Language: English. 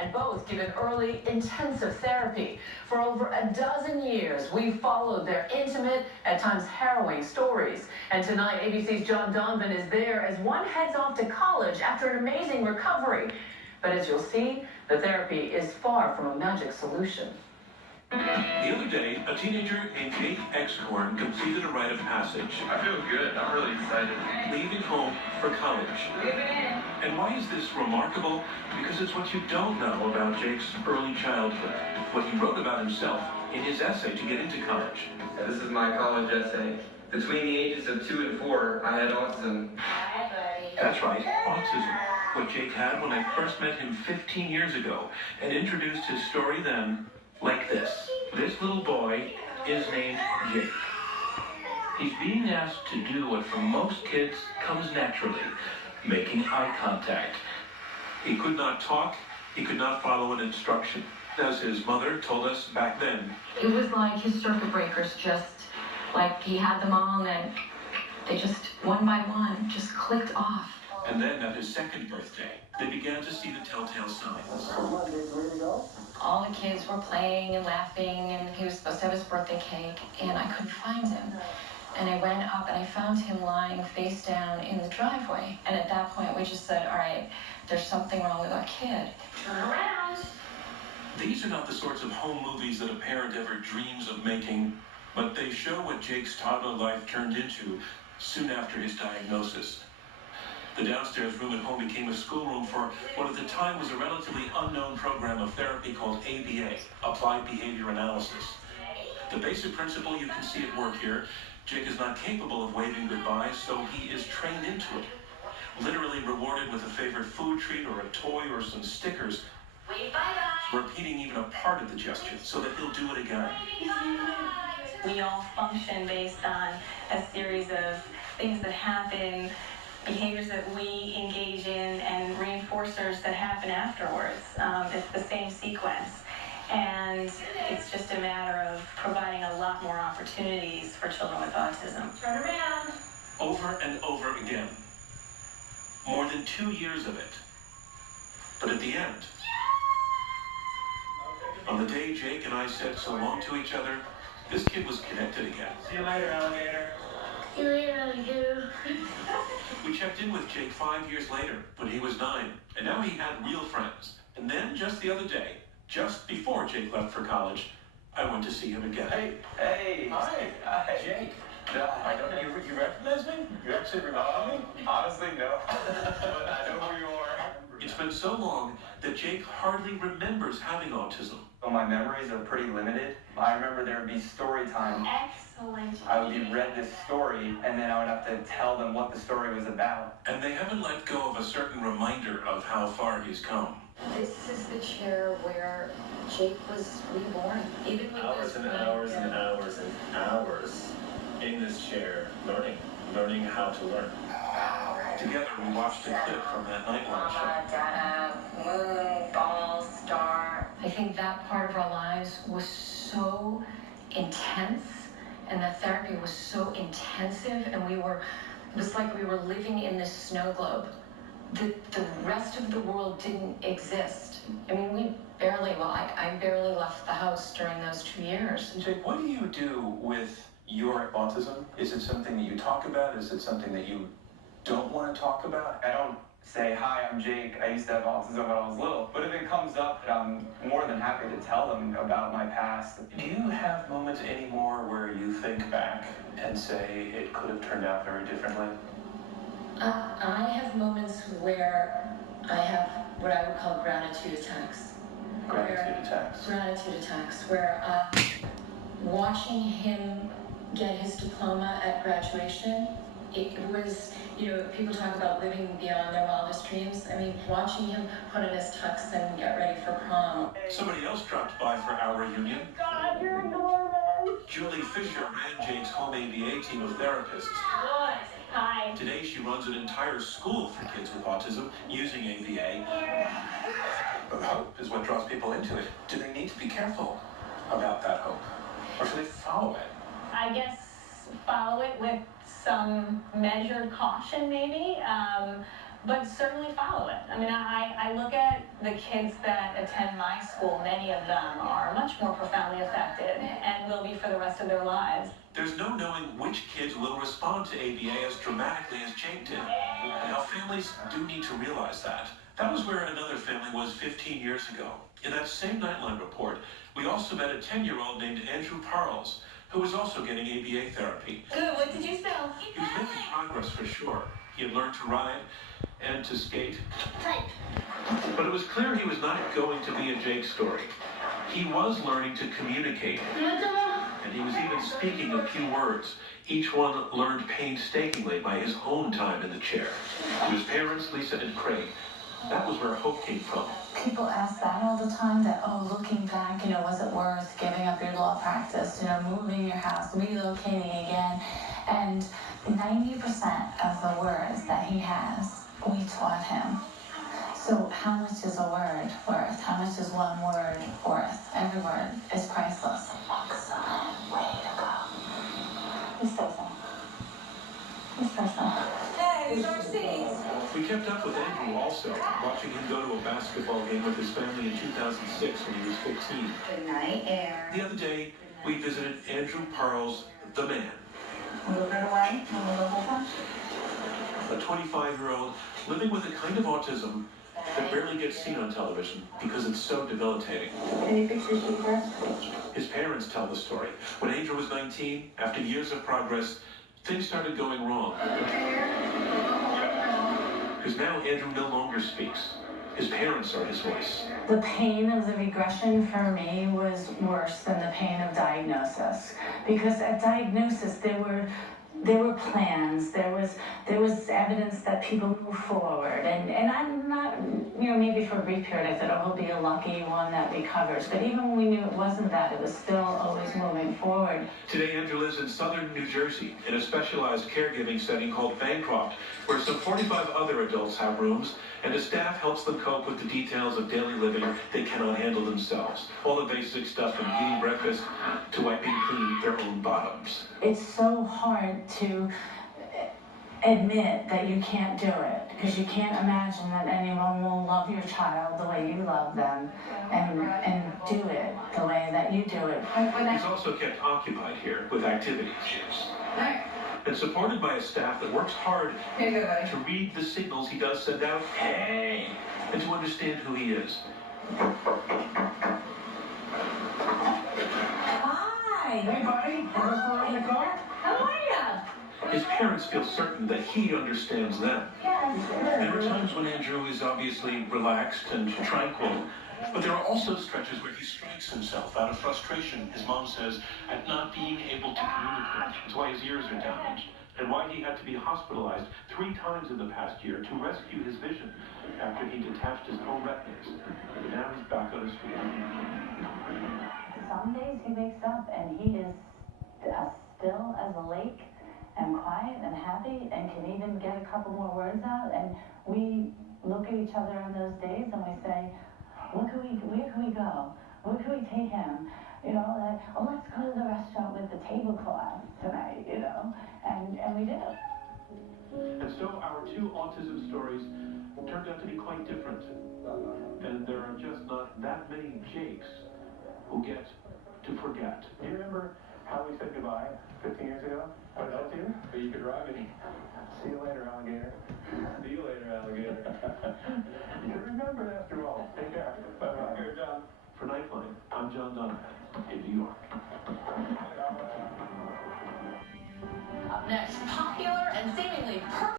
and both given early, intensive therapy. For over a dozen years, we've followed their intimate, at times harrowing stories. And tonight, ABC's John Donovan is there as one heads off to college after an amazing recovery. But as you'll see, the therapy is far from a magic solution. The other day, a teenager named Jake Excorn completed a rite of passage. I feel good. I'm really excited. Leaving home for college. And why is this remarkable? Because it's what you don't know about Jake's early childhood, what he wrote about himself in his essay to get into college. This is my college essay. Between the ages of 2 and 4, I had autism. Hi, buddy. That's right, autism. What Jake had when I first met him 15 years ago, and introduced his story then like this. This little boy is named Jake. He's being asked to do what for most kids comes naturally, making eye contact. He could not talk, he could not follow an instruction. As his mother told us back then. It was like his circuit breakers just, like he had them on and they just, one by one, just clicked off. And then at his second birthday, they began to see the telltale signs. All the kids were playing and laughing, and he was supposed to have his birthday cake, and I couldn't find him. And I went up and I found him lying face down in the driveway. And at that point, we just said, all right, there's something wrong with our kid. Turn around. These are not the sorts of home movies that a parent ever dreams of making, but they show what Jake's toddler life turned into soon after his diagnosis. The downstairs room at home became a schoolroom for what at the time was a relatively unknown program of therapy called ABA, Applied Behavior Analysis. The basic principle you can see at work here: Jake is not capable of waving goodbye, so he is trained into it. Literally rewarded with a favorite food treat or a toy or some stickers, Wave bye-bye. repeating even a part of the gesture so that he'll do it again. We all function based on a series of things that happen, behaviors that we engage in, and reinforcers that happen afterwards. It's the same sequence. And it's just a matter of providing a lot more opportunities for children with autism. Turn around. Over and over again. More than 2 years of it. But at the end, on the day Jake and I said so long to each other, this kid was connected again. See you later, alligator. See you later, alligator. We checked in with Jake 5 years later when he was 9, and now he had real friends. And then just the other day, just before Jake left for college, I went to see him again. Hey. Hi, Jake. I don't know. You recognize me? You actually remember me? Honestly, no. But I know who you are. It's been so long that Jake hardly remembers having autism. Well, my memories are pretty limited. I remember there would be story time. Excellent. I would be read this story, and then I would have to tell them what the story was about. And they haven't let go of a certain reminder of how far he's come. This is the chair where Jake was reborn. Even with Hours and hours and hours and hours in this chair, learning how to learn. Together, we watched a clip from that Nightline show. Dada, moon, ball, star. I think that part of our lives was so intense, and the therapy was so intensive, and it was like we were living in this snow globe. The rest of the world didn't exist. I mean, I barely left the house during those 2 years. Jake, what do you do with your autism? Is it something that you talk about? Is it something that you don't want to talk about? I don't say, hi, I'm Jake. I used to have autism when I was little. But if it comes up, I'm more than happy to tell them about my past. Do you have moments anymore where you think back and say it could have turned out very differently? I have moments where I have what I would call gratitude attacks. Gratitude attacks, where watching him get his diploma at graduation, it was, people talk about living beyond their wildest dreams. I mean, watching him put on his tux and get ready for prom. Somebody else dropped by for our reunion. God, you're enormous. Julie Fisher ran Jake's home ABA team of therapists. Good. Hi. Today, she runs an entire school for kids with autism using ABA. But hope is what draws people into it. Do they need to be careful about that hope? Or should they follow it? I guess follow it with some measured caution, maybe. but certainly follow it. I mean, I look at the kids that attend my school. Many of them are much more profoundly affected and will be for the rest of their lives. There's no knowing which kids will respond to ABA as dramatically as Jake did. Now, families do need to realize that. That was where another family was 15 years ago. In that same Nightline report, we also met a 10-year-old named Andrew Parles, who was also getting ABA therapy. Good, what did you spell? He was making progress for sure. He had learned to ride and to skate. Type. But it was clear he was not going to be a Jake story. He was learning to communicate. And he was even speaking a few words, each one learned painstakingly by his own time in the chair. To his parents, Lisa and Craig, that was where hope came from. People ask that all the time, that, oh, looking back, was it worth giving up your law practice, moving your house, relocating again? And 90% of the words that he has, we taught him. So how much is a word worth? How much is one word worth? Every word is priceless. Excellent. Way to go. This person. This person. Hey, these are seats. We kept up with Andrew also, watching him go to a basketball game with his family in 2006 when he was 15. Good night, Air. The other day, we visited Andrew Parles, the man. A little bit away. A 25-year-old living with a kind of autism that rarely gets seen on television because it's so debilitating. Any pictures you first? His parents tell the story. When Andrew was 19, after years of progress, things started going wrong. Because now Andrew no longer speaks. His parents are his voice. The pain of the regression for me was worse than the pain of diagnosis. Because at diagnosis, there were plans, there was evidence that people move forward, and I'm not, maybe for a brief period I said, oh, he'll be a lucky one that recovers, but even when we knew it wasn't that, it was still always moving forward. Today, Andrew lives in southern New Jersey in a specialized caregiving setting called Bancroft, where some 45 other adults have rooms, and the staff helps them cope with the details of daily living they cannot handle themselves. All the basic stuff from eating breakfast to wiping clean their own bottoms. It's so hard to admit that you can't do it, because you can't imagine that anyone will love your child the way you love them and do it the way that you do it. He's also kept occupied here with activities. And supported by a staff that works hard to read the signals he does send out, hey, and to understand who he is. Hi! Hey, buddy. Wanna in the car? How are you? His parents feel certain that he understands them. Yes. There are times when Andrew is obviously relaxed and tranquil, but there are also stretches where he strikes himself out of frustration, his mom says, at not being able to communicate. That's why his ears are damaged, and why he had to be hospitalized 3 times in the past year to rescue his vision after he detached his own retinas. But now he's back on his feet. Some days he wakes up and he is as still as a lake and quiet and happy and can even get a couple more words out, and we look at each other on those days and we say, where can we go? Where can we take him? Let's go to the restaurant with the tablecloth tonight, and we did. And so our 2 autism stories turned out to be quite different. And there are just not that many Jakes who get to forget. Do you remember how we said goodbye 15 years ago? What did that do? But you could rhyme it. See you later, alligator. See you later, alligator. You remember it after all. Take care. Bye-bye. Here, John. For Nightline, I'm John Donovan in New York.